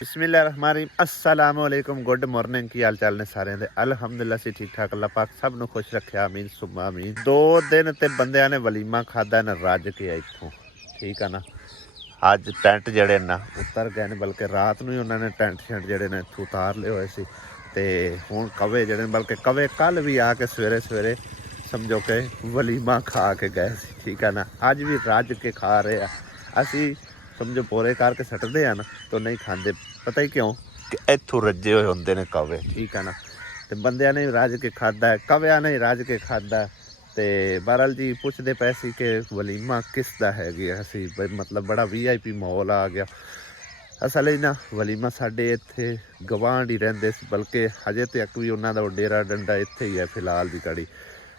बिस्मिल्लाहिर्रहमानिर्रहीम अस्सलाम वालेकुम गुड मॉर्निंग की हाल चाल ने सारे दे अल्हम्दुलिल्लाह से ठीक ठाक अल्लाह पाक सब नु खुश रखे आमीन सुम्मा आमीन। 2 दिन ते बंदियां ने वलीमा खादा न रज के इत्थों ठीक है ना। अज टेंट जड़े ना उतर गए ने बल्कि रात नूं ही उन्होंने टेंट शेंट जड़े ने इत्थों उतार लए होए सी ते हुण कवे जड़े बल्कि कवे कल भी आके सवेरे सवेरे समझो कि वलीमा खा के गए सी ठीक है ना। अज भी रज के खा रहे हैं असी समझो पोरे करके सटते हैं ना तो नहीं खाते पता ही क्यों कि इत्थों रजे हुए होंगे ने कवे ठीक है ना। तो बंदियां ने रज के खादा है कव्या ने रज के खादा तो बहरहाल जी पुछते पे सी कि वलीमा किस दा है असी मतलब बड़ा VIP माहौल आ गया। असल ना वलीमा साढ़े इत्थे गवांढ ही रहिंदे सी बल्कि हजे तक भी उन्हों का डेरा डंडा इत्थे ही है फिलहाल की घड़ी।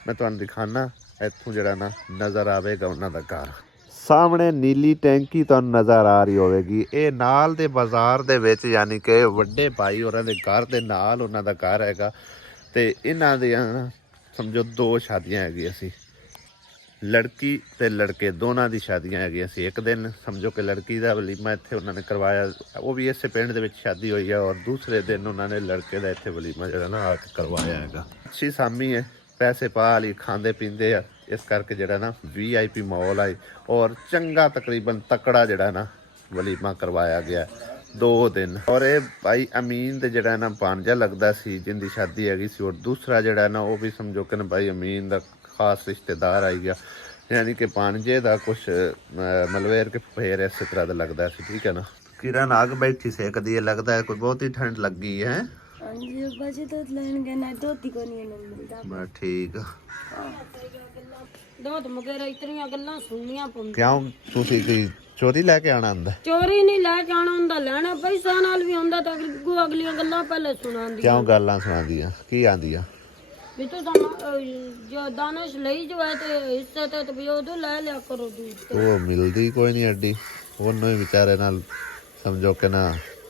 मैं तुहानूं दिखाना इत्थों जिहड़ा ना नज़र आवेगा उन्हों का घर सामने नीली टैंकी तुहानूं नज़र आ रही होगी। ये नाल दे बाज़ार दे विच यानी कि वड्डे भाई होरां दे घर दे नाल उन्हां दा घर हैगा ते इन्हां दियां समझो 2 शादियां हैगियां सी लड़की ते लड़के दोनों दी शादियां हैगियां सी। एक दिन समझो कि लड़की दा वलीमा इत्थे उन्होंने करवाया वो भी इस पिंड दे विच शादी हुई है और दूसरे दिन उन्होंने लड़के दा इत्थे वलीमा जिहड़ा ना आके करवाया हैगा। अच्छी सामी है पैसे पा ली खांदे पींदे आ इस करके जिहड़ा ना VIP माहौल है और चंगा तकरीबन तकड़ा जिहड़ा ना वलीमा करवाया गया 2 दिन। और ये भाई अमीन दे जिहड़ा ना भांजा लगदा सी जिंदी शादी हैगी सी और दूसरा जिहड़ा ना वो भी समझो कि भाई अमीन दा खास रिश्तेदार आई गया यानी कि भांजे दा कुछ मलवेर के फेर इस तरह का लगता है ठीक है ना। किरण आग बैठी सेकदी है लगता है कोई बहुत ही ठंड लग गई है। ठीक क्यों तुसी कोई चोरी लैके आना हुंदा चोरी नहीं लैके आना हुंदा लेना पैसा नाल भी हुंदा तां अगलियां गल्लां पहले सुणांदी क्यों गल्लां सुणांदियां की आंदियां भी तो जो दानिश लई जो है ते हिस्से ते भी ओदू ले लिया करो दूर वो मिलदी कोई नहीं अड्डी ओनू ही बेचारे नाल समझो कि ना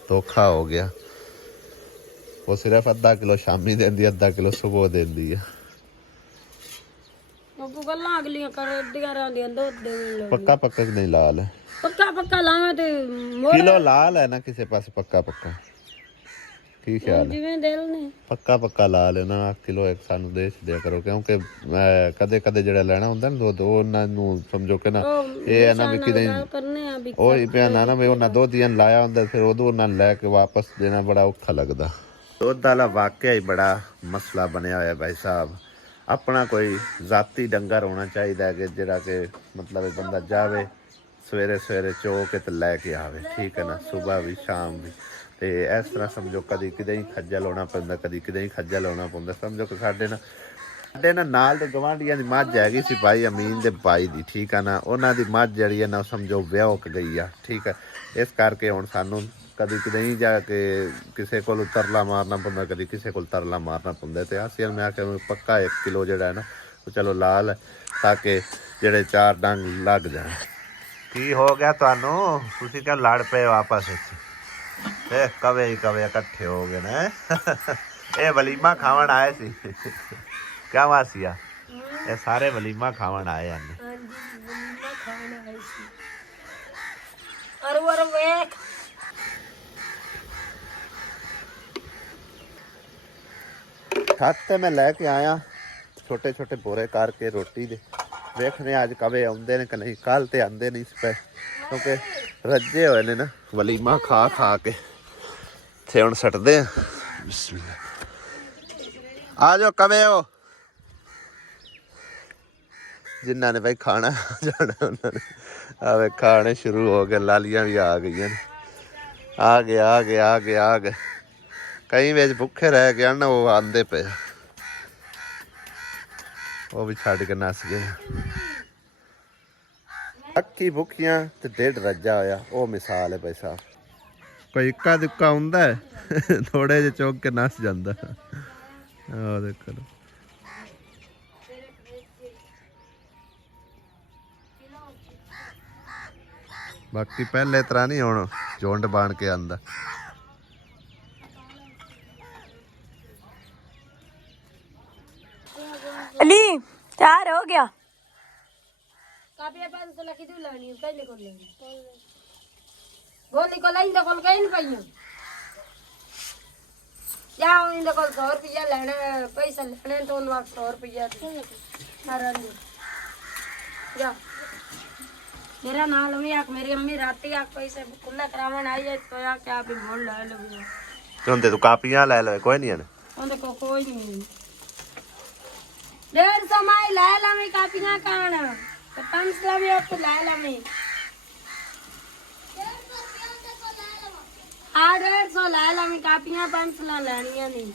धोखा हो गया। वो सिर्फ अद्धा किलो शामी देंदी अद्धा किलो सुबह देंदी है। पक्का पक्का नहीं लाल है पक्का पक्का लावे ते किलो लाल है ना किसी पास पक्का पक्का की ख्याल है पक्का पक्का लाल है ना किलो एक सानू दे दिया करो क्योंकि कदे कदे जेड़ा लेना हुंदा ना दो उन्हां नू समझो कि ना ये है ना भी किदे ओही पियाना ना भी उन्हां दो दियां लाया हुंदा फिर उदो उन्हां लैके वापस देना बड़ा औखा लगदा। दुध वाला वाकया ही बड़ा मसला बनया होया भाई साहब अपना कोई जाती डंगर होना चाहिए कि जिहड़ा कि मतलब बंदा जावे सवेरे सवेरे चो के ते लैके आवे ठीक है ना सुबह भी शाम भी तो इस तरह समझो कभी किते ही खज्जल होना पैंदा कभी किते ही खज्जल होना पैंदा समझो कि साडे ना नाल दे गवांढियां दी मझ हैगी सी भाई अमीन दे भाई दी ठीक है ना उन्हां दी मझ जिहड़ी है ना समझो व्याहक गई आ ठीक है। इस करके हुण सानू कभी किते ही जाके किसी को तरला मारना पैंदा कभी किसी को तरला मारना पैंदा तो असीं मैं आख्या पक्का 1 किलो जिहड़ा है ना वो चलो लाल है ताकि जिहड़े 4 डंग लग जाए। की हो गया तुहानू तुसीं क्यों लड़ पे हो आपस विच कवे ही कवे इकट्ठे हो गए ने ये वलीमा खावन आए सी क्या वासिया ये सारे वलीमा खावन आए हैं छत ते मैं लैके आया छोटे छोटे बोरे करके रोटी दे वेखने अज कवे आउंदे ने कि नहीं कल तो आंदे नहीं पे क्योंकि रजे हुए ने ना वलीमा खा खा के थे हुण सटदे आ जाओ कवे हो जिन्होंने भाई खाना जाना उन्होंने आवे खाने शुरू हो गए लालियां भी आ गई हैं आ गए आ गए आ गए आ गए कई बिच भुखे रह गए ना वो आंदे पे वो भी छड़ के नस गए अक्की भुखियां ते 1.5 रजा होया वो मिसाल है भाई साहब कोई इक्का दुक्का हुंदा है थोड़े जे चौक के नस जांदा देखो बाकी पहले तरह नहीं हुण झुंड बन के आंदा। अली तैयार हो गया गोली को लाइन तो कल कहीं नहीं ਜਾ ਉਹਦੇ ਕੋਲ 100 ਰੁਪਇਆ ਲੈਣਾ ਪੈਸਾ ਲੈਣੇ ਤੋਂ ਉਹਨੂੰ 100 ਰੁਪਇਆ ਮਾਰਨ ਦੀ ਜਾ मेरा नाल में आक मेरी अम्मी राती आक पैसे खुला करावन आई है तो या क्या भी बोल ले लो ਹੁਣ ਤੇ ਤੂੰ ਕਾਪੀਆਂ ਲੈ ਲੈ ਕੋਈ ਨਹੀਂ ਹਨ ਉਹਦੇ ਕੋ ਕੋਈ ਨਹੀਂ 150 ਮਾਈ ਲੈ ਲਾ ਮੈਂ ਕਾਪੀਆਂ ਕਾਣ ਤੇ 500 ਵੀ ਆਪ ਲੈ ਲਾ ਮੈਂ ਆ 150 ਲੈ ਲਾ ਮੈਂ ਕਾਪੀਆਂ 500 ਲੈਣੀਆਂ ਨਹੀਂ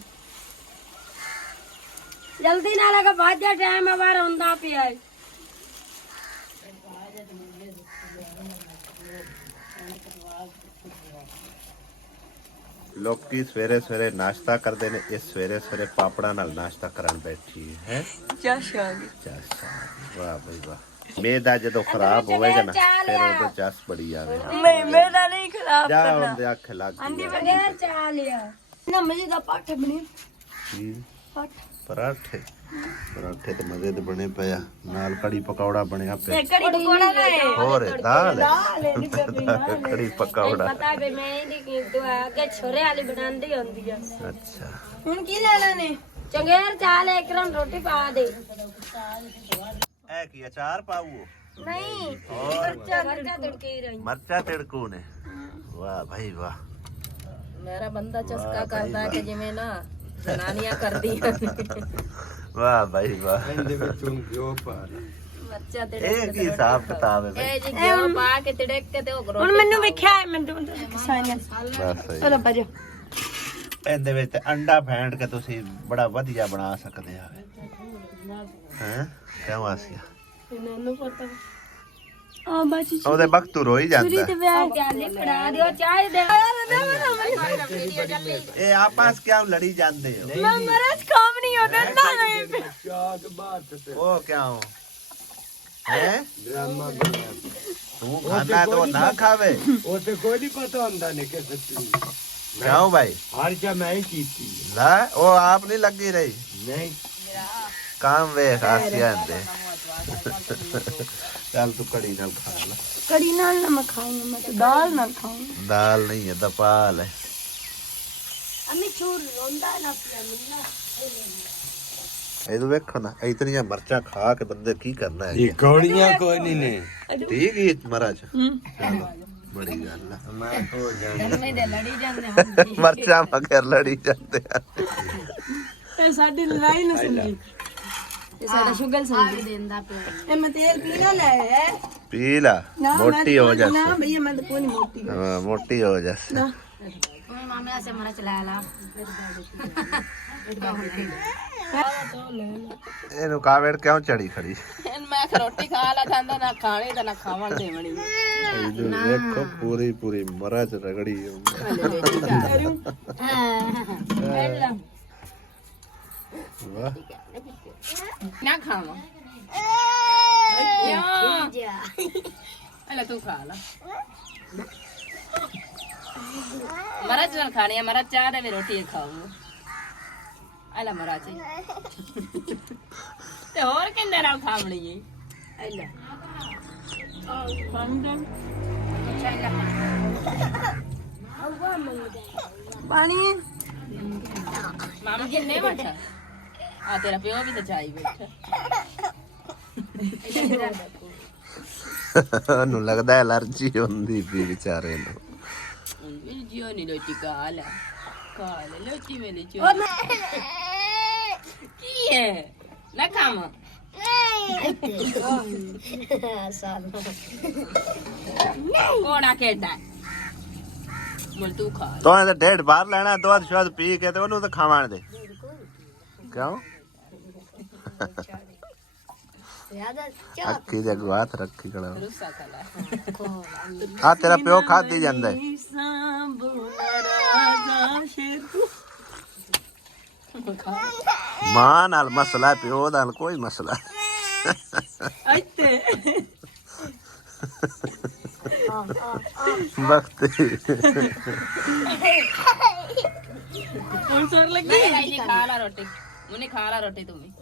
ਜਲਦੀ ਨਾਲ ਲਗਾ ਬਾਜਾ ਟਾਈਮ ਆਵਾਰ ਹੁੰਦਾ ਪਿਆ ਹੈ ਲੋਕੀ ਸਵੇਰੇ ਸਵੇਰੇ ਨਾਸ਼ਤਾ ਕਰਦੇ ਨੇ ਇਹ ਸਵੇਰੇ ਸਵੇਰੇ ਪਾਪੜਾਂ ਨਾਲ ਨਾਸ਼ਤਾ ਕਰਨ ਬੈਠੀ ਹੈ ਚਾਸ਼ਾਗੀ ਵਾਹ ਬਈ ਵਾਹ ਮੇਦਾ ਜਦੋਂ ਖਰਾਬ ਹੋਵੇਗਾ ਨਾ ਫਿਰ ਉਹਦੇ ਚਸ ਬੜੀ ਆਵੇ ਨਹੀਂ ਮੇਰਾ ਨਹੀਂ ਖਰਾਬ ਜਾ ਕਰਨਾ ਉਹਦੇ ਅੱਖ ਲੱਗ ਆਂਦੀ ਗਈ ਬਗੈਰ ਚਾਹ ਲਿਆ ਨਾ ਮਜ਼ੇ ਦਾ ਪਾਠ ਬਣੇ ਕੀ? ਪਾਠ ਪਰਾਠੇ ਪਰਾਠੇ ਤੇ ਮਜ਼ੇ ਦੇ ਬਣੇ ਪਿਆ ਨਾਲ ਕੜੀ ਪਕੌੜਾ ਬਣਿਆ ਪਿਆ ਕੜੀ ਪਕੌੜਾ ਲੈ ਹੋਰ ਦਾਲ ਲੈਣੀ ਪਈ ਕੜੀ ਪਕੌੜਾ ਪਤਾ ਵੀ ਮੈਂ ਇਹਦੀ ਕੀ ਦੁਆ ਅੱਗੇ ਛੋਰੇ ਵਾਲੀ ਬਣਾਉਂਦੀ ਹੁੰਦੀ ਆ ਅੱਛਾ ਹੁਣ ਕੀ ਲੈਣਾ ਨੇ ਚੰਗੇਰ ਚਾਹ ਲੈ ਇੱਕ ਰਨ ਰੋਟੀ ਪਾ ਦੇ ਇਹ ਕੀ ਅਚਾਰ ਪਾਉ ਨਹੀਂ ਹੋਰ ਮਰਚਾ ਤੜਕੇ ਰਹੀ ਮਰਚਾ ਤਿੜਕੂ ਨੇ ਵਾਹ ਭਾਈ ਵਾਹ ਮੇਰਾ ਬੰਦਾ ਚਸਕਾ ਕਰਦਾ ਹੈ ਕਿ ਜਿਵੇਂ ਨਾ ਜਨਾਨੀਆਂ ਕਰਦੀਆਂ ਵਾਹ ਭਾਈ ਵਾਹ ਇਹਦੇ ਵਿੱਚੋਂ ਘਿਓ ਪਾ ਮਰਚਾ ਤੜਕ ਇਹ ਕੀ ਹਿਸਾਬ ਕਿਤਾਬ ਹੈ ਬਈ? ਇਹ ਜੀ ਘਿਓ ਪਾ ਕੇ ਤੜਕ ਕੇ ਤੇ ਉਹ ਹੁਣ ਮੈਨੂੰ ਵੇਖਿਆ ਮੈਨੂੰ ਸਾਈਨ ਬਸ ਸਹੀ ਚਲੋ ਬਾਜੋ ਇਹਦੇ ਵਿੱਚ ਤੇ ਅੰਡਾ ਫੈਂਟ ਕੇ ਤੁਸੀਂ ਬੜਾ ਵਧੀਆ ਬਣਾ ਸਕਦੇ ਆ ਹੈ ਕਿਉਂ ਆਸਿਆ ਮੈਨੂੰ ਪਤਾ ਆ ਬਾਜੀ ਉਹਦੇ ਵਕਤ ਤੂੰ ਰੋਈ ਜਾਂਦਾ ਤੇ ਵਿਆਹ ਪਿਆਲੇ ਫੜਾ ਦਿਓ ਚਾਹ ਦੇ ਇਹ ਆਪਸ ਕਿਉਂ ਲੜੀ ਜਾਂਦੇ ਹੋ ਮੈਂ ਮਰਦ ਕੰਮ ਨਹੀਂ ਹੋਦਾ ਨਾ ਨਹੀਂ ਚਾਹ ਦੇ ਬਾਅਦ ਤੇ ਉਹ ਕਿਉਂ ਹੈ ਡਰਾਮਾ ਬਣਿਆ ਤੂੰ ਖਾਣਾ तो ना खावे ਉਹ ਤੇ ਕੋਈ ਨਹੀਂ ਪਤਾ ਹੁੰਦਾ ਨੇ ਕਿ ਸੱਚੀ क्यों भाई ਹਰ ਚਾ ਮੈਂ ਹੀ ਕੀਤੀ ला वो आप नहीं लगी रही ਨਹੀਂ काम वे आसिया दे चल तू कड़ी नाल खा ला कड़ी नाल ना मैं खाऊंगा मैं तो दाल नाल खाऊंगा दाल नहीं है दपाल है अम्मी छोड़ रोंदा ना मिलना ਇਹ ਤੂੰ ਵੇਖੋ ਨਾ ਇਤਨੀਆਂ ਮਰਚਾਂ ਖਾ ਕੇ ਬੰਦੇ ਕੀ ਕਰਨਾ ਹੈ ਇਹ ਕੌੜੀਆਂ ਕੋਈ ਨਹੀਂ ਨੇ ਠੀਕ ਹੀ ਮਹਾਰਾਜ ਚਲੋ ਬੜੀ ਗੱਲ ਆ ਮੈਂ ਹੋ ਜਾਣਾ ਅੰਮੀ ਦੇ ਲੜੀ ਜਾਂਦੇ ਮਰਚਾਂ ਮਗਰ ਲੜੀ ਜਾਂਦੇ ਆ ਇਹ ਸਾਡੀ ਲੜਾਈ ਨਾ ਸੁਣੀ ਤੇ ਸਾਡਾ ਸ਼ੁਗਲ ਸੰਗੀ ਦਿੰਦਾ ਪਿਆ ਇਹ ਮੈਂ ਤੇਲ ਪੀ ਨਾ ਲੈ ਪੀ ਲਾ ਮੋਟੀ ਹੋ ਜਾ ਨਾ ਭਈਆ ਮੈਂ ਤਾਂ ਕੋਈ ਨਹੀਂ ਮੋਟੀ ਹਾਂ ਮੋਟੀ ਹੋ ਜਾ ओए मामे ऐसे मरा चला ला ਇਹਨੂੰ ਕਾਵੇੜ ਕਿਉਂ ਚੜੀ ਖੜੀ ਮੈਂ ਰੋਟੀ ਖਾ ਲਾ ਜਾਂਦਾ ਨਾ ਖਾਣੇ ਤੇ ਨਾ ਖਾਵਣ ਦੇਵਣੀ ਇਹ ਦੇਖੋ ਪੂਰੀ ਪੂਰੀ ਮਰਚ ਰਗੜੀ ਵਾਹ ਨਾ ਖਾਵਾਂ ਤੂੰ ਖਾ ਲਾ ਮਰਚ ਨਾਲ ਖਾਣੀ ਆ ਮਰਚ ਚਾਹ ਦੇ ਵੀ ਰੋਟੀ ਖਾਊ ਆਲਾ ਮਰਚ ਤੇ ਹੋਰ ਕਿੰਨੇ ਨਾਲ ਖਾਵਣੀ ਏ ਆਲਾ ਪਾਣੀ ਮਾਮਾ ਕਿੰਨੇ ਬੈਠਾ ਆ ਤੇਰਾ ਪਿਓ ਵੀ ਤਾਂ ਚਾਈ ਬੈਠਾ ਉਹਨੂੰ ਲੱਗਦਾ ਐਲਰਜੀ ਹੁੰਦੀ ਵੀ ਵਿਚਾਰੇ ਨੂੰ ਜੀਓ ਨਹੀਂ ਲੋਟੀ ਕਾਲਾ ਕਾਲਾ ਲੋਟੀ ਮੇਲੇ ਚੋ ਕੀ ਹੈ ਨਾ ਖਾਵਾਂ ਕੋਣਾ ਖੇਡਦਾ ਮੁਰ ਤੂੰ ਖਾ ਤੋਂ ਇਹਦਾ ਢੇਡ ਬਾਹਰ ਲੈਣਾ ਦੁੱਧ ਸ਼ੁੱਧ ਪੀ ਕੇ ਤੇ ਉਹਨੂੰ ਤਾਂ ਖਾਵਣ ਦੇ ਕਿਉਂ ਅੱਖੀ ਦੇ ਅੱਗੋਂ ਹੱਥ ਰੱਖੀ ਖੜਾ ਰੁੱਸਾ ਕਲਾ ਆ ਤੇਰਾ ਪਿਓ ਖਾਦੀ ਜਾਂਦਾ ਹੈ ਮਾਂ ਨਾਲ ਮਸਲਾ ਪਿਓ ਨਾਲ ਕੋਈ ਮਸਲਾ ਇੱਥੇ ਵਕਤ ਹੁਣ ਸਰ ਲੱਗੀ ਨਹੀਂ ਖਾ ਲਾ ਰੋਟੀ ਮੁੰਨੇ ਖਾ ਲਾ ਰੋਟੀ ਤੂੰ ਵੀ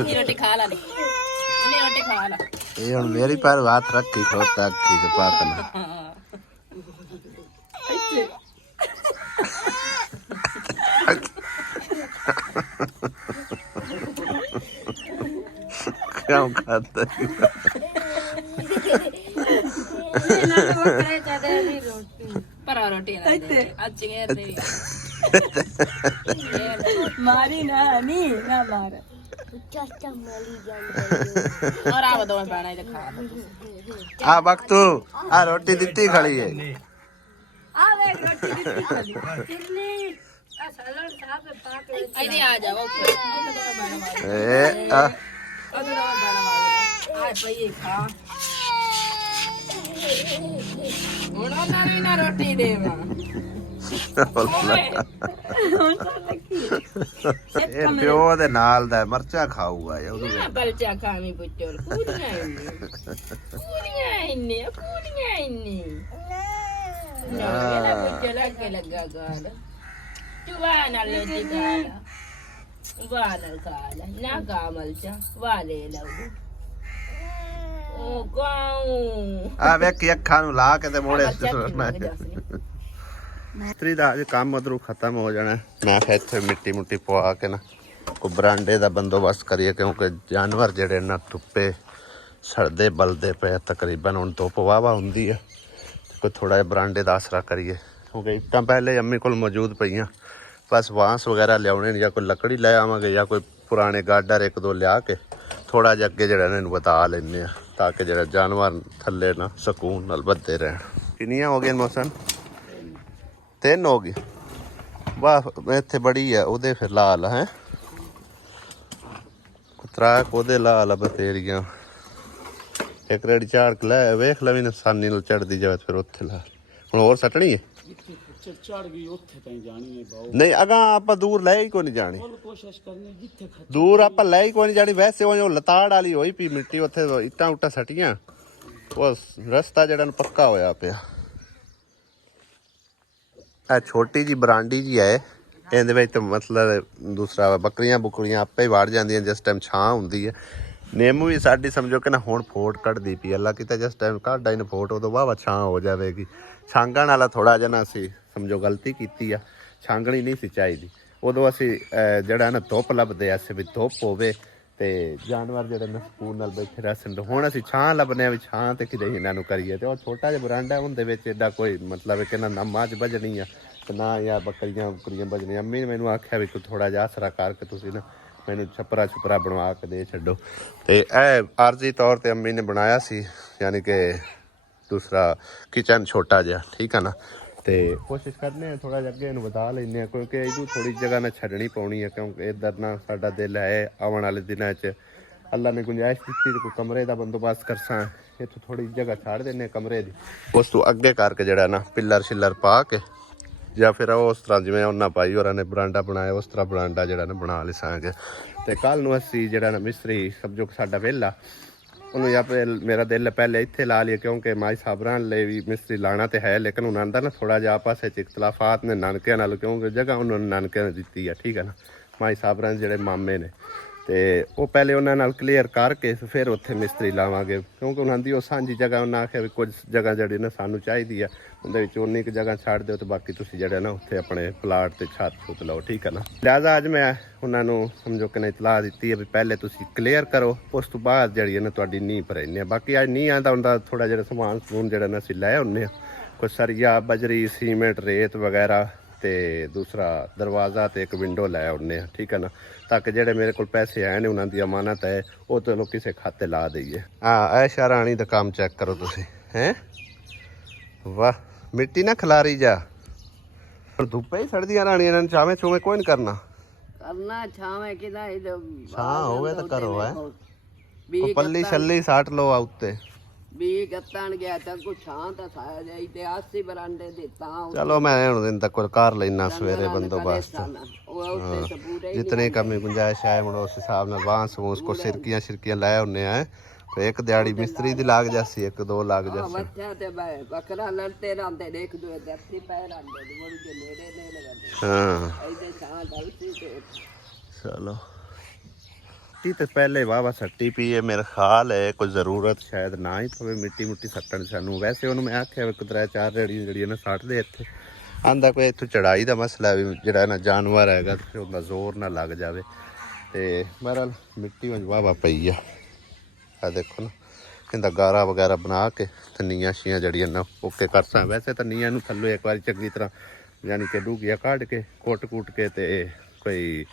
ਇਹ ਰੋਟੀ ਖਾ ਲਾ ਮੁੰਨੇ ਰੋਟੀ ਖਾ ਲਾ ਇਹ ਹੁਣ ਮੇਰੀ ਪਰ ਹੱਥ ਰੱਖੀ ਖੋਤਾ ਅੱਖੀ ਤੇ ਪਾਤਨਾ ਕਿਉਂ ਖਾਦਾ ਇਹਨਾਂ ਨੂੰ ਬੱਕਰੇ ਚਾਹਦੇ ਦੀ ਰੋਟੀ ਪਰਾ ਰੋਟੀ ਲਾ ਦੇ ਅੱਜ ਘੇਰ ਦੇ ਮਾਰੀ ਨਾ ਨੀ ਨਾ ਮਾਰ ਔਰ ਆਵਾ ਦੋ ਪਾਣਾ ਇਹ ਖਾ ਆ ਬਖਤੂ ਆ ਰੋਟੀ ਦਿੱਤੀ ਖੜੀ ਹੈ ਆ ਵੇ ਰੋਟੀ ਦਿੱਤੀ ਖਾਲੀ ਕਿੰਨੀ ਆ ਸਲੜ ਸਾਹਿਬ ਦੇ ਪਾ ਕੇ ਇਹਦੇ ਆ ਜਾ ਉੱਥੇ ਏ ਆ ਉਹਦੇ ਨਾਲ ਬਾਣਾ ਮਾਰ ਆ ਪਈ ਖਾ ਹੁਣ ਉਹਨਾਂ ਨੂੰ ਵੀ ਨਾ ਰੋਟੀ ਦੇਵਾ ਇਹ ਪਿਓ ਦੇ ਨਾਲ ਦਾ ਮਰਚਾ ਖਾਊਗਾ ਇਹ ਉਹਨੂੰ ਨਾ ਬਲਚਾ ਖਾਵੀਂ ਪੁੱਤਰ ਪੂਰੀਆਂ ਇੰਨੇ ਨਾ ਮੇਰਾ ਪੁੱਤਰ ਲੱਗੇ ਲੱਗਾ ਗਾਲ ਚੁਵਾ ਨਾਲ ਲੋਜੀ ਗਾਲ ਵਾਲ ਗਾਲ ਨਾ ਗਾਮਲ ਚਾ ਵਾਲੇ ਲਾਉ ਉਹ ਕਾਉ ਆ ਵੇਖ ਅੱਖਾਂ ਨੂੰ ਲਾ ਕੇ ਤੇ ਮੋੜੇ ਸੁਣਨਾ ਮਿਸਤਰੀ ਦਾ ਅੱਜ ਕੰਮ ਉਧਰੋਂ ਖਤਮ ਹੋ ਜਾਣਾ ਮੈਂ ਕਿਹਾ ਇੱਥੇ ਮਿੱਟੀ ਮੁੱਟੀ ਪਵਾ ਕੇ ਨਾ ਕੋਈ ਬਰਾਂਡੇ ਦਾ ਬੰਦੋਬਸਤ ਕਰੀਏ ਕਿਉਂਕਿ ਜਾਨਵਰ ਜਿਹੜੇ ਨਾ ਧੁੱਪੇ ਸੜਦੇ ਬਲਦੇ ਪਏ ਤਕਰੀਬਨ ਹੁਣ ਧੁੱਪ ਵਾਹਵਾ ਹੁੰਦੀ ਆ ਕੋਈ ਥੋੜਾ ਜਿਹਾ ਬਰਾਂਡੇ ਦਾ ਆਸਰਾ ਕਰੀਏ ਕਿਉਂਕਿ ਇੱਟਾਂ ਪਹਿਲੇ ਅੰਮੀ ਕੋਲ ਮੌਜੂਦ ਪਈਆਂ ਬਸ ਬਾਂਸ ਵਗੈਰਾ ਲਿਆਉਣੇ ਨੇ ਜਾਂ ਕੋਈ ਲੱਕੜੀ ਲੈ ਆਵਾਂਗੇ ਜਾਂ ਕੋਈ ਪੁਰਾਣੇ ਗਾਡਰ ਇੱਕ ਦੋ ਲਿਆ ਕੇ ਥੋੜਾ ਜਿਹਾ ਅੱਗੇ ਜਿਹੜਾ ਇਹਨੂੰ ਵਧਾ ਲੈਂਦੇ ਆ ਤਾਂ ਕਿ ਜਿਹੜਾ ਜਾਨਵਰ ਥੱਲੇ ਨਾ ਸਕੂਨ ਨਾਲ ਬੱਧੇ ਰਹਿਣ ਕਿੰਨੀਆਂ ਹੋ ਗਈਆਂ ਮੌਸਮ 3 ਹੋ ਗਈ ਵਾਹ ਇੱਥੇ ਬੜੀ ਆ ਉਹਦੇ ਫਿਰ ਲਾਲ ਹੈ ਕੁਤਰਾ ਉਹਦੇ ਲਾਲ ਬਤੇਰੀਆਂ ਇੱਕ ਰੇੜੀ ਝਾੜ ਕੇ ਲੈ ਵੇਖ ਲੈ ਵੀ ਨਸਾਨੀ ਨਾਲ ਚੜਦੀ ਜਾਵੇ ਫਿਰ ਉੱਥੇ ਲਾ ਹੁਣ ਹੋਰ ਸੱਟਣੀ ਹੈ ਚੜ ਗਈ ਉੱਥੇ ਤਾਈਂ ਜਾਣੀ ਹੈ ਬਾਉ ਨਹੀਂ ਅਗਾਂ ਆਪਾਂ ਦੂਰ ਲੈ ਹੀ ਕੋਈ ਨਹੀਂ ਜਾਣੀ ਕੋਸ਼ਿਸ਼ ਕਰਨੀ ਜਿੱਥੇ ਦੂਰ ਆਪਾਂ ਲੈ ਹੀ ਕੋਈ ਨਹੀਂ ਜਾਣੀ ਵੈਸੇ ਉਹ ਲਤਾੜ ਵਾਲੀ ਹੋਈ ਪਈ ਮਿੱਟੀ ਉੱਥੇ ਇੱਟਾਂ ਉੱਟਾਂ ਸੱਟੀਆਂ ਉਹ ਰਸਤਾ ਜਿਹੜਾ ਨੂੰ ਪੱਕਾ ਹੋਇਆ ਪਿਆ ਇਹ ਛੋਟੀ ਜੀ ਬਰਾਂਡੀ ਜੀ ਹੈ ਇਹਦੇ ਵਿੱਚ ਮਤਲਬ ਦੂਸਰਾ ਬੱਕਰੀਆਂ ਬੁਕਰੀਆਂ ਆਪੇ ਹੀ ਵੜ ਜਾਂਦੀਆਂ ਜਿਸ ਟਾਈਮ ਛਾਂ ਹੁੰਦੀ ਹੈ ਨੇਮੂ ਵੀ ਸਾਡੀ ਸਮਝੋ ਕਿ ਨਾ ਹੁਣ ਫੋਟ ਕੱਢਦੀ ਪਈ ਅੱਲਾ ਕਿਤੇ ਜਿਸ ਟਾਈਮ ਕੱਢ ਆਈ ਨਾ ਫੋਟ ਉਦੋਂ ਵਾਹਵਾ ਛਾਂ ਹੋ ਜਾਵੇਗੀ ਛਾਂਗਣ ਵਾਲਾ ਥੋੜਾ ਜਿਹਾ ਨਾ ਅਸੀਂ ਸਮਝੋ ਗਲਤੀ ਕੀਤੀ ਆ ਛਾਂਗਣੀ ਨਹੀਂ ਸੀ ਚਾਹੀਦੀ ਉਦੋਂ ਅਸੀਂ ਜਿਹੜਾ ਨਾ ਧੁੱਪ ਲੱਭਦੇ ਆ ਅਸੀਂ ਵੀ ਧੁੱਪ ਹੋਵੇ ਤੇ ਜਾਨਵਰ ਜਿਹੜੇ ਨਾ ਸਕੂਨ ਨਾਲ ਬੈਠੇ ਰਹਿ ਸਕਣ ਹੁਣ ਅਸੀਂ ਛਾਂ ਲੱਭਨੇ ਆ ਵੀ ਛਾਂ ਤੇ ਕਿਤੇ ਇਹਨਾਂ ਨੂੰ ਕਰੀਏ ਤੇ ਉਹ ਛੋਟਾ ਜਿਹਾ ਬਰਾਂਡਾ ਉਹਦੇ ਵਿੱਚ ਐਡਾ ਕੋਈ ਮਤਲਬ ਕਿ ਨਾ ਮੱਝ ਵੱਜਣੀ ਆ ਤੇ ਨਾ ਜਾਂ ਬੱਕਰੀਆਂ ਬੁਕਰੀਆਂ ਵੱਜਣੀਆਂ ਅੰਮੀ ਨੇ ਮੈਨੂੰ ਆਖਿਆ ਵੀ ਕੋਈ ਥੋੜਾ ਜਿਹਾ ਆਸਰਾ ਕਰਕੇ ਤੁਸੀਂ ਨਾ ਮੈਨੂੰ ਛੱਪਰਾ ਛੁਪਰਾ ਬਣਵਾ ਕੇ ਦੇ ਛੱਡੋ ਤੇ ਇਹ ਆਰਜ਼ੀ ਤੌਰ ਤੇ ਅੰਮੀ ਨੇ ਬਣਾਇਆ ਸੀ ਯਾਨੀ ਕਿ ਦੂਸਰਾ ਕਿਚਨ ਛੋਟਾ ਜਿਹਾ ਠੀਕ ਆ ਨਾ ਤੇ ਕੋਸ਼ਿਸ਼ ਕਰਨੇ ਆ ਥੋੜਾ ਜਿਹਾ ਅੱਗੇ ਇਹਨੂੰ ਵਧਾ ਲੈਂਦੇ ਆ ਕਿਉਂਕਿ ਇਹਨੂੰ ਥੋੜੀ ਜਗ੍ਹਾ ਨਾ ਛੱਡਣੀ ਪਾਉਣੀ ਆ ਕਿਉਂਕਿ ਇੱਧਰ ਨਾ ਸਾਡਾ ਦਿਲ ਹੈ ਆਉਣ ਵਾਲੇ ਦਿਨਾਂ 'ਚ ਅੱਲਾ ਨੇ ਗੁੰਜਾਇਸ਼ ਦਿੱਤੀ ਤੇ ਕੋਈ ਕਮਰੇ ਦਾ ਬੰਦੋਬਸਤ ਕਰਸਾਂ ਇੱਥੋਂ ਥੋੜੀ ਜਗ੍ਹਾ ਛੱਡ ਦਿੰਦੇ ਕਮਰੇ ਦੀ ਉਸ ਤੋਂ ਅੱਗੇ ਕਰਕੇ ਜਿਹੜਾ ਨਾ ਪਿੱਲਰ ਸ਼ਿੱਲਰ ਪਾ ਕੇ ਜਾਂ ਫਿਰ ਉਸ ਤਰ੍ਹਾਂ ਜਿਵੇਂ ਉਹਨਾਂ ਭਾਈ ਹੋਰਾਂ ਨੇ ਬਰਾਂਡਾ ਬਣਾਇਆ ਉਸ ਤਰ੍ਹਾਂ ਬਰਾਂਡਾ ਜਿਹੜਾ ਨਾ ਬਣਾ ਲਿਸਾਂਗੇ ਤੇ ਕੱਲ ਨੂੰ ਅਸੀਂ ਜਿਹੜਾ ਨਾ ਮਿਸਤਰੀ ਸਮਝੋ ਕਿ ਸਾਡਾ ਵਿਹਲਾ ਉਹਨੂੰ ਜਾਂ ਮੇਰਾ ਦਿਲ ਪਹਿਲੇ ਇੱਥੇ ਲਾ ਲਿਆ ਕਿਉਂਕਿ ਮਾਈ ਸਾਬਰਾਂ ਲਈ ਵੀ ਮਿਸਤਰੀ ਲਾਣਾ ਤੇ ਹੈ ਲੇਕਿਨ ਉਹਨਾਂ ਦਾ ਨਾ ਥੋੜਾ ਜਿਹਾ ਆਪਸ ਵਿੱਚ ਇਖਤਲਾਫਾਤ ਨੇ ਨਾਨਕਿਆਂ ਨਾਲ ਕਿਉਂਕਿ ਜਗ੍ਹਾ ਉਹਨਾਂ ਨੇ ਨਾਨਕਿਆਂ ਨੇ ਦਿੱਤੀ ਆ ਠੀਕ ਹੈ ਨਾ ਮਾਈ ਸਾਬਰਾਂ ਜਿਹੜੇ ਮਾਮੇ ਨੇ ਤੇ ਉਹ ਪਹਿਲੇ ਉਹਨਾਂ ਨਾਲ ਕਲੀਅਰ ਕਰਕੇ ਫਿਰ ਉੱਥੇ ਮਿਸਤਰੀ ਲਾਵਾਂਗੇ ਕਿਉਂਕਿ ਉਹਨਾਂ ਦੀ ਉਹ ਸਾਂਝੀ ਜਗ੍ਹਾ ਉਹਨਾਂ ਆਖਿਆ ਵੀ ਕੁਝ ਜਗ੍ਹਾ ਜਿਹੜੀ ਨਾ ਸਾਨੂੰ ਚਾਹੀਦੀ ਆ ਉਹਦੇ ਵਿੱਚ ਉਨੀ ਕੁ ਜਗ੍ਹਾ ਛੱਡ ਦਿਓ ਤੇ ਬਾਕੀ ਤੁਸੀਂ ਜਿਹੜਾ ਨਾ ਉੱਥੇ ਆਪਣੇ ਪਲਾਟ ਤੇ ਛੱਤ ਛੁੱਤ ਲਓ ਠੀਕ ਹੈ ਨਾ ਲਿਹਾਜ਼ਾ ਅੱਜ ਮੈਂ ਉਹਨਾਂ ਨੂੰ ਸਮਝੋ ਕਿ ਨਾ ਇਤਲਾਹ ਦਿੱਤੀ ਹੈ ਵੀ ਪਹਿਲੇ ਤੁਸੀਂ ਕਲੀਅਰ ਕਰੋ ਉਸ ਤੋਂ ਬਾਅਦ ਜਿਹੜੀ ਹੈ ਨਾ ਤੁਹਾਡੀ ਨੀਂਹ ਭਰਨੀ ਆ ਬਾਕੀ ਅੱਜ ਨਹੀਂ ਆਉਂਦਾ ਹੁੰਦਾ ਥੋੜਾ ਜਿਹੜਾ ਸਮਾਨ ਸਮੂਨ ਜਿਹੜਾ ਨਾ ਅਸੀਂ ਲੈ ਆਉਂਦੇ ਆ ਕੋਈ ਸਰੀਆ ਬਜਰੀ ਸੀਮੈਂਟ ਰੇਤ ਵਗੈਰਾ ਤੇ ਦੂਸਰਾ ਦਰਵਾਜ਼ਾ ਤੇ ਇੱਕ ਵਿੰਡੋ ਲੈ ਆਉਂਦੇ ਆ ਠੀਕ ਹੈ ਨਾ ਤਾਂ ਕਿ ਜਿਹੜੇ ਮੇਰੇ ਕੋਲ ਪੈਸੇ ਆਏ ਨੇ ਉਹਨਾਂ ਦੀ ਅਮਾਨਤ ਹੈ ਉਹ ਚਲੋ ਕਿਸੇ ਖਾਤੇ ਲਾ ਦਈਏ ਹਾਂ ਐਸ਼ਾ ਰਾਣੀ ਦਾ ਕੰਮ ਚੈੱਕ ਕਰੋ ਤੁਸੀਂ ਹੈ ਵਾਹ ਮਿੱਟੀ ਨਾ ਖਿਲਾਰੀ ਜਾ ਪਰ ਧੁੱਪੇ ਹੀ ਸੜਦੀਆਂ ਰਾਣੀਆਂ ਨੇ ਛਾਵੇਂ ਛੂਵੇਂ ਕੋਈ ਨਹੀਂ ਕਰਨਾ ਛਾਵੇਂ ਕਿਦਾ ਛਾਂ ਹੋਵੇ ਤਾਂ ਕਰੋ ਹੈ ਪੱਲੀ ਛੱਲੀ ਸਾਟ ਲਓ ਆ ਉੱਤੇ ਵੀ ਗੱਤਣ ਗਿਆ ਤਾਂ ਕੋ ਛਾਂ ਤਾਂ ਸਾਇਆ ਜਾਈ ਤੇ ਆਸੀ ਬਰਾਂਡੇ ਦੇ ਤਾਂ ਚਲੋ ਮੈਂ ਹੁਣ ਦਿਨ ਤੱਕ ਕਰ ਲੈਣਾ ਸਵੇਰੇ ਬੰਦੋਬਸਤ ਉਹ ਉੱਤੇ ਸਬੂਰੇ जितनी कमी गुंजाइश है मुझे उस हिसाब में बांस उसको सिरकियां लाए होने हैं तो एक दिहाड़ी मिस्त्री दी लाग जासी एक दो लाग जासी ਬੱਚਾ ਤੇ ਬੱਕਰਾ ਲੜਤੇ ਰਹਿੰਦੇ ਦੇਖ ਦੋ ਧਰਤੀ ਪੈ ਰਹਿੰਦੇ ਮੁੜ ਕੇ ਨੇੜੇ ਨਹੀਂ ਲੱਗਦੇ हाँ ਇਹਦੇ ਛਾਂ ਡਲਸੀ ਤੇ चलो ਤੇ ਪਹਿਲੇ ਵਾਵਾ ਸੱਟੀ ਪਈ ਹੈ ਮੇਰੇ ਖਿਆਲ ਹੈ ਕੋਈ ਜ਼ਰੂਰਤ ਸ਼ਾਇਦ ਨਾ ਹੀ ਪਵੇ ਮਿੱਟੀ ਮੁੱਟੀ ਸੱਟਣ ਸਾਨੂੰ ਵੈਸੇ ਉਹਨੂੰ ਮੈਂ ਆਖਿਆ ਵੀ ਕੁਦਰਾ ਚਾਰ ਰੇੜੀ ਜਿਹੜੀ ਨਾ ਸੱਟਦੇ ਇੱਥੇ ਆਂਦਾ ਕੋਈ ਇੱਥੋਂ ਚੜਾਈ ਦਾ ਮਸਲਾ ਵੀ ਜਿਹੜਾ ਨਾ ਜਾਨਵਰ ਹੈਗਾ ਤੇ ਉਹਦਾ ਜ਼ੋਰ ਨਾ ਲੱਗ ਜਾਵੇ ਤੇ ਬਹਰਹਾਲ ਮਿੱਟੀ ਵਿੱਚ ਵਾਵਾ ਪਈ ਆ ਆ ਦੇਖੋ ਨਾ ਇਹਦਾ ਗਾਰਾ ਵਗੈਰਾ ਬਣਾ ਕੇ ਤੇ ਨੀਆਂ ਛੀਆਂ ਜਿਹੜੀਆਂ ਨਾ ਓਕੇ ਕਰਸਾਂ। ਵੈਸੇ ਤਾਂ ਨੀਆਂ ਨੂੰ ਥੱਲੋਂ ਇੱਕ ਵਾਰੀ ਚੰਗੀ ਤਰ੍ਹਾਂ ਯਾਨੀ ਕਿ ਡੂਗੀਆਂ ਕੱਢ ਕੇ ਕੁੱਟ ਕੇ ਤੇ ਕੋਈ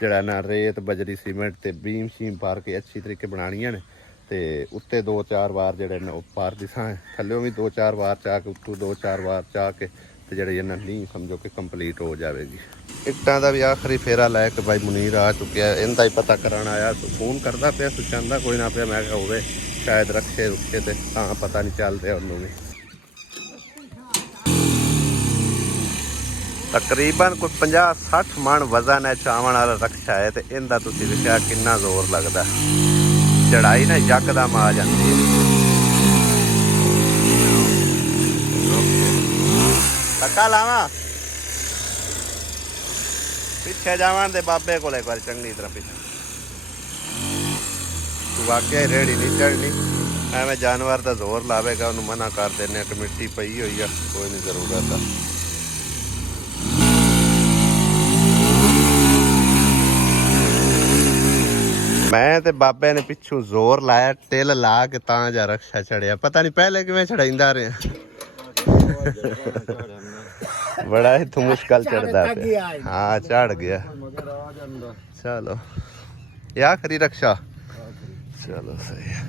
ਜਿਹੜਾ ਨਾ ਰੇਤ ਬਜਰੀ ਸੀਮੈਂਟ ਤੇ ਬੀਮ ਸ਼ੀਮ ਪਾਰ ਕੇ ਅੱਛੀ ਤਰੀਕੇ ਬਣਾਉਣੀਆਂ ਨੇ ਤੇ ਉੱਤੇ 2-4 ਵਾਰ ਜਿਹੜੇ ਨੇ ਉਹ ਪਾਰ ਦਿਸਾਂ ਥੱਲਿਓਂ ਵੀ 2-4 ਵਾਰ ਚਾਹ ਕੇ ਉੱਤੋਂ 2-4 ਵਾਰ ਚਾਹ ਕੇ ਤੇ ਜਿਹੜੇ ਇਹਨਾਂ ਨਹੀਂ ਸਮਝੋ ਕਿ ਕੰਪਲੀਟ ਹੋ ਜਾਵੇਗੀ। ਇੱਟਾਂ ਦਾ ਵੀ ਆਖਰੀ ਫੇਰਾ ਲੈ ਕੇ ਬਾਈ ਮੁਨੀਰ ਆ ਚੁੱਕਿਆ। ਇਹਦਾ ਹੀ ਪਤਾ ਕਰਨ ਆਇਆ ਫੋਨ ਕਰਦਾ ਪਿਆ ਸੁਚਾਂਦਾ ਕੋਈ ਨਾ ਪਿਆ। ਮੈਂ ਕਿਹਾ ਹੋਵੇ ਸ਼ਾਇਦ ਰਕਸ਼ੇ ਤੇ ਤਾਂ ਪਤਾ ਨਹੀਂ ਚੱਲ ਰਿਹਾ ਉਹਨੂੰ ਵੀ। ਤਕਰੀਬਨ ਕੋਈ 50-60 ਮਣ ਵਜ਼ਨ ਹੈ ਚਾਵਣ ਵਾਲਾ ਰਕਸ਼ਾ ਹੈ ਤੇ ਇਹਦਾ ਤੁਸੀਂ ਵੇਖਿਆ ਕਿੰਨਾ ਜ਼ੋਰ ਲੱਗਦਾ। ਚੜਾਈ ਨਾ ਯਕਦਮ ਆ ਜਾਂਦੀ ਹੈ। ਧੱਕਾ ਲਾਵਾਂ ਪਿੱਛੇ ਜਾਵਾਂ ਦੇ ਬਾਬੇ ਕੋਲ ਇੱਕ ਵਾਰ ਚੰਗੀ ਤਰ੍ਹਾਂ ਪਿੱਛੇ। ਤੂੰ ਵਾਕਿਆ ਹੀ ਰੇੜੀ ਨਹੀਂ ਚੜਨੀ ਐਵੇਂ ਜਾਨਵਰ ਦਾ ਜ਼ੋਰ ਲਾਵੇਗਾ ਉਹਨੂੰ ਮਨਾ ਕਰ ਦਿੰਦੇ ਕਿ ਮਿੱਟੀ ਪਈ ਹੋਈ ਆ ਕੋਈ ਨਹੀਂ ਜ਼ਰੂਰਤ ਆ। ਮੈਂ ਤੇ ਬਾਬੇ ਨੇ ਪਿੱਛੋਂ ਜ਼ੋਰ ਲਾਇਆ ਟਿਲ ਲਾ ਕੇ ਤਾਂ ਜਾ ਰਕਸ਼ਾ ਚੜਿਆ। ਪਤਾ ਨਹੀਂ ਪਹਿਲੇ ਕਿਵੇਂ ਚੜਾਈਂਦਾ ਰਿਹਾ। ਬੜਾ ਇੱਥੋਂ ਮੁਸ਼ਕਲ ਚੜਦਾ ਪਿਆ। ਹਾਂ ਚੜ ਗਿਆ। ਚਲੋ ਇਹ ਆਖਰੀ ਰਕਸ਼ਾ। ਚਲੋ ਸਹੀ ਹੈ।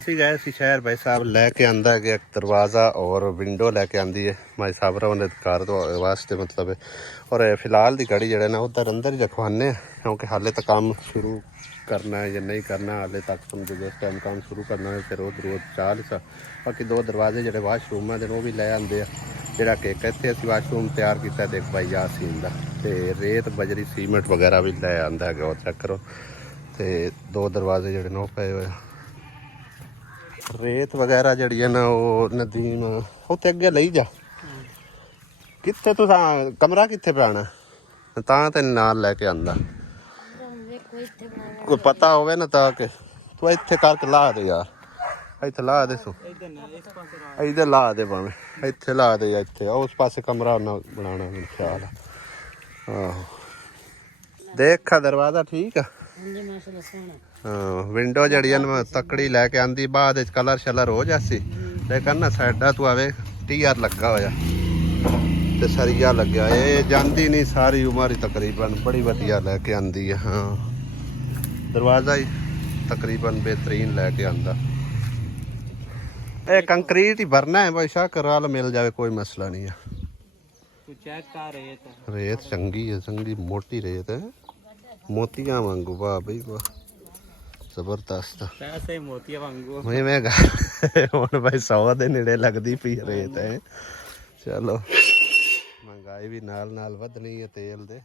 ਅਸੀਂ ਗਏ ਸੀ ਸ਼ਹਿਰ ਭਾਈ ਸਾਹਿਬ ਲੈ ਕੇ ਆਂਦਾ ਕਿ ਇੱਕ ਦਰਵਾਜ਼ਾ ਔਰ ਵਿੰਡੋ ਲੈ ਕੇ ਆਂਦੀ ਹੈ ਭਾਈ ਸਾਹਿਬ ਰਾਂ ਦੇ ਘਰ ਤੋਂ ਵਾਸਤੇ ਮਤਲਬ ਹੈ। ਔਰ ਫਿਲਹਾਲ ਦੀ ਘੜੀ ਜਿਹੜਾ ਨਾ ਉੱਧਰ ਅੰਦਰ ਹੀ ਰਖਵਾਨੇ ਕਿਉਂਕਿ ਹਾਲੇ ਤਾਂ ਕੰਮ ਸ਼ੁਰੂ ਕਰਨਾ ਹੈ ਜਾਂ ਨਹੀਂ ਕਰਨਾ ਹਾਲੇ ਤੱਕ ਸਮਝੋ ਜਿਸ ਟਾਈਮ ਕੰਮ ਸ਼ੁਰੂ ਕਰਨਾ ਹੈ ਫਿਰ ਉਹ ਚਾਲ ਸਾ। ਬਾਕੀ 2 ਦਰਵਾਜ਼ੇ ਜਿਹੜੇ ਵਾਸ਼ਰੂਮਾਂ ਦੇ ਉਹ ਵੀ ਲੈ ਆਂਦੇ ਆ। ਜਿਹੜਾ ਕਿ ਇੱਥੇ ਅਸੀਂ ਵਾਸ਼ਰੂਮ ਤਿਆਰ ਕੀਤਾ ਦੇਖ ਭਾਈ ਯਾਸੀਨ ਦਾ ਤੇ ਰੇਤ ਬਜਰੀ ਸੀਮੈਂਟ ਵਗੈਰਾ ਵੀ ਲੈ ਆਂਦਾ ਹੈਗਾ ਉਹ ਚੈੱਕ ਕਰੋ। ਤੇ 2 ਦਰਵਾਜ਼ੇ ਜਿਹੜੇ ਨੇ ਉਹ ਪਏ ਹੋਏ ਰੇਤ ਵਗੈਰਾ ਜਿਹੜੀ ਹੈ ਨਾ ਉਹ ਨਦੀਮ ਉੱਥੇ ਅੱਗੇ ਲਈ ਜਾ। ਕਿੱਥੇ ਤੂੰ ਕਮਰਾ ਕਿੱਥੇ ਪਾਣਾ ਤਾਂ ਤੈਨੂੰ ਨਾਲ ਲੈ ਕੇ ਆਂਦਾ ਕੋਈ ਪਤਾ ਹੋਵੇ ਨਾ ਤਾਂ ਕਿ ਤੂੰ ਇੱਥੇ ਕਰਕੇ ਲਾ ਦੇ ਯਾਰ। ਇੱਥੇ ਲਾ ਦੇ ਤੂੰ ਇੱਧਰ ਲਾ ਦੇ ਭਾਵੇਂ ਇੱਥੇ ਲਾ ਦੇ ਜਾਂ ਇੱਥੇ ਉਸ ਪਾਸੇ ਕਮਰਾ ਉਹਨਾਂ ਬਣਾਉਣਾ ਮੈਨੂੰ ਖਿਆਲ ਆ। ਆਹੋ ਦੇਖਾ ਦਰਵਾਜ਼ਾ ਠੀਕ ਆ। ਹਾਂ ਵਿੰਡੋ ਜਿਹੜੀਆਂ ਮੈਂ ਤਕੜੀ ਲੈ ਕੇ ਆਂਦੀ ਬਾਅਦ ਵਿੱਚ ਕਲਰ ਸ਼ਲਰ ਹੋ ਜਾਸੀ ਲੇਕਿਨ ਨਾ ਸਾਡਾ ਤੂੰ ਆਵੇ TR ਲੱਗਾ ਹੋਇਆ ਤੇ ਸਰੀਆ ਲੱਗਿਆ ਇਹ ਜਾਂਦੀ ਨਹੀਂ ਸਾਰੀ ਉਮਰ ਹੀ ਤਕਰੀਬਨ ਬੜੀ ਵਧੀਆ ਲੈ ਕੇ ਆਂਦੀ ਹੈ। ਹਾਂ ਦਰਵਾਜ਼ਾ ਹੀ ਤਕਰੀਬਨ ਬਿਹਤਰੀਨ ਲੈ ਕੇ ਆਂਦਾ। ਇਹ ਕੰਕਰੀਟ ਹੀ ਭਰਨਾ ਹੈ ਭਾਈ ਸ਼ਾਹ ਕਰਾਲ ਮਿਲ ਜਾਵੇ ਕੋਈ ਮਸਲਾ ਨਹੀਂ ਹੈ। ਤੂੰ ਚੈੱਕ ਕਰ ਰੇਤ ਚੰਗੀ ਹੈ ਚੰਗੀ ਮੋਟੀ ਰੇਤ ਹੈ ਮੋਤੀਆਂ ਵਾਂਗੂ ਵਾਹ ਬਈ ਵਾਹ ਜ਼ਬਰਦਸਤ। ਪੈਸੇ ਮੋਤੀਆਂ ਵਾਂਗੂ ਮੈਂ ਹੁਣ ਭਾਈ 100 ਦੇ ਨੇੜੇ ਲੱਗਦੀ ਪਈ ਰੇਤ ਹੈ। ਚਲੋ ਮਹਿੰਗਾਈ ਵੀ ਨਾਲ ਵਧਣੀ ਹੈ ਤੇਲ ਦੇ।